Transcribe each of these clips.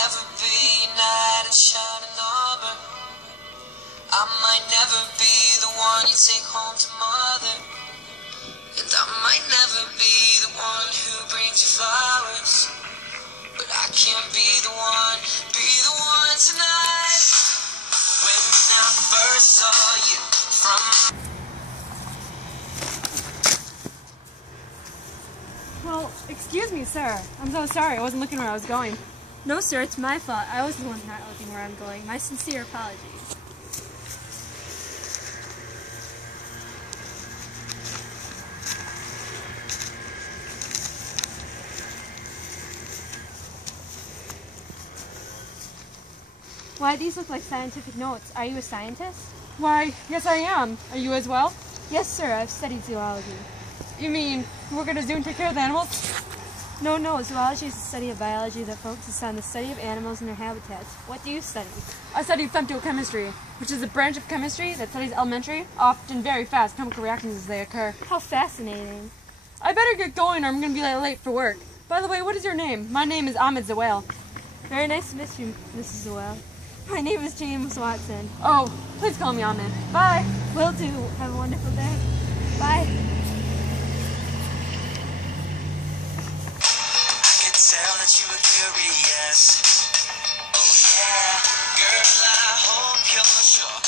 never be a knight in shining armor. I might never be the one you take home to mother. And I might never be the one who brings you flowers. But I can't be the one tonight. When I first saw you from... Well, excuse me, sir. I'm so sorry. I wasn't looking where I was going. No, sir, it's my fault. I was the one not looking where I'm going. My sincere apologies. Why, these look like scientific notes. Are you a scientist? Why, yes I am. Are you as well? Yes, sir. I've studied zoology. You mean you work at a zoo and take care of the animals? No, zoology is the study of biology that focuses on the study of animals and their habitats. What do you study? I study femtochemistry, which is a branch of chemistry that studies elementary, often very fast chemical reactions as they occur. How fascinating. I better get going or I'm going to be late for work. By the way, what is your name? My name is Ahmed Zawel. Very nice to meet you, Mrs. Zawel. My name is James Watson. Oh, please call me Ahmed. Bye. Will do. Have a wonderful day. Bye. Tell that you were curious. Oh yeah, girl, I hope you're sure.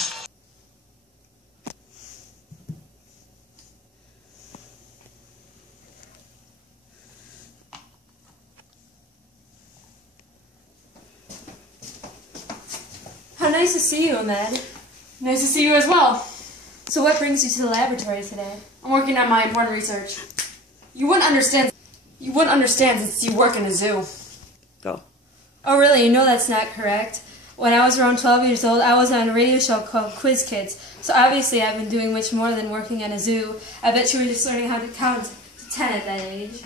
How nice to see you, Ahmed. Nice to see you as well. So what brings you to the laboratory today? I'm working on my important research. You wouldn't understand since you work in a zoo. Go. Oh, really? You know that's not correct. When I was around 12 years old, I was on a radio show called Quiz Kids. So obviously I've been doing much more than working in a zoo. I bet you were just learning how to count to 10 at that age.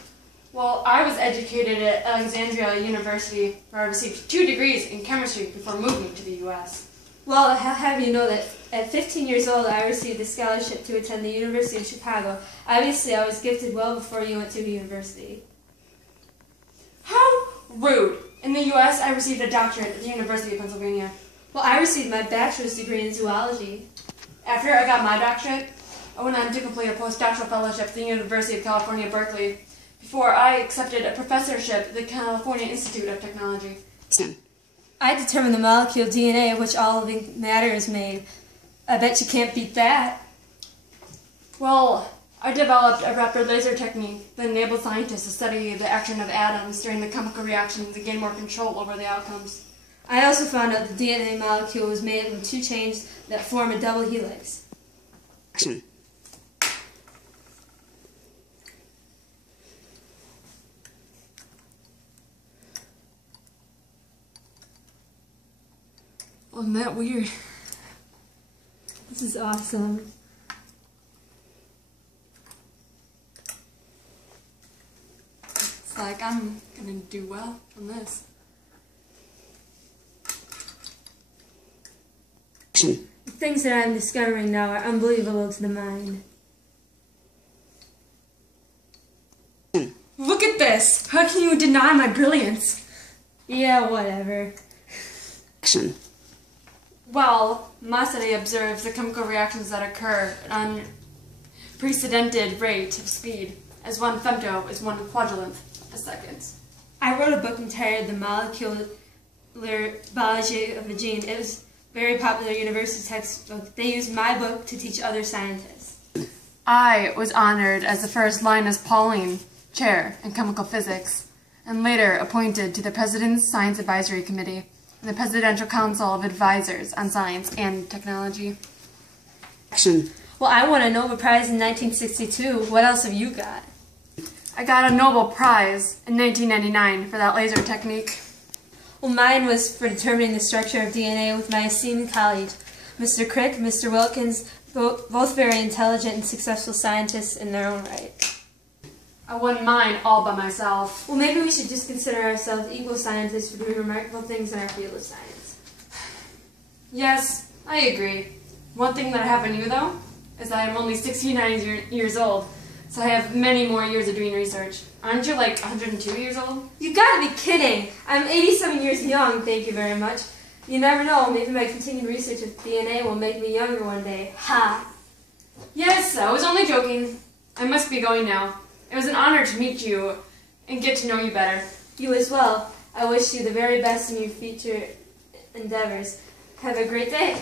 Well, I was educated at Alexandria University, where I received 2 degrees in chemistry before moving to the U.S. Well, I'll have you know that at 15 years old, I received a scholarship to attend the University of Chicago. Obviously, I was gifted well before you went to university. How rude! In the U.S., I received a doctorate at the University of Pennsylvania. Well, I received my bachelor's degree in zoology. After I got my doctorate, I went on to complete a postdoctoral fellowship at the University of California, Berkeley, before I accepted a professorship at the California Institute of Technology. I determined the molecule DNA of which all living matter is made. I bet you can't beat that. Well, I developed a rapid laser technique that enabled scientists to study the action of atoms during the chemical reactions and gain more control over the outcomes. I also found out the DNA molecule was made from 2 chains that form a double helix. Wasn't that weird? This is awesome. It's like I'm gonna do well from this. The things that I'm discovering now are unbelievable to the mind. Look at this! How can you deny my brilliance? Yeah, whatever. Well, my study observes the chemical reactions that occur at an unprecedented rate of speed, as 1 femto is 1 quadrillionth of a second. I wrote a book entitled The Molecular Biology of a Gene. It was a very popular university textbook. They used my book to teach other scientists. I was honored as the first Linus Pauling Chair in Chemical Physics, and later appointed to the President's Science Advisory Committee and the Presidential Council of Advisors on Science and Technology. Well, I won a Nobel Prize in 1962. What else have you got? I got a Nobel Prize in 1999 for that laser technique. Well, mine was for determining the structure of DNA with my esteemed colleagues, Mr. Crick, Mr. Wilkins, both very intelligent and successful scientists in their own right. I won mine all by myself. Well, maybe we should just consider ourselves equal scientists for doing remarkable things in our field of science. Yes, I agree. One thing that I have on you, though, is that I'm only 69 years old, So I have many more years of doing research. Aren't you like 102 years old? You gotta be kidding! I'm 87 years young, thank you very much. You never know, maybe my continued research of DNA will make me younger one day. Ha! Yes, I was only joking. I must be going now. It was an honor to meet you and get to know you better. You as well. I wish you the very best in your future endeavors. Have a great day.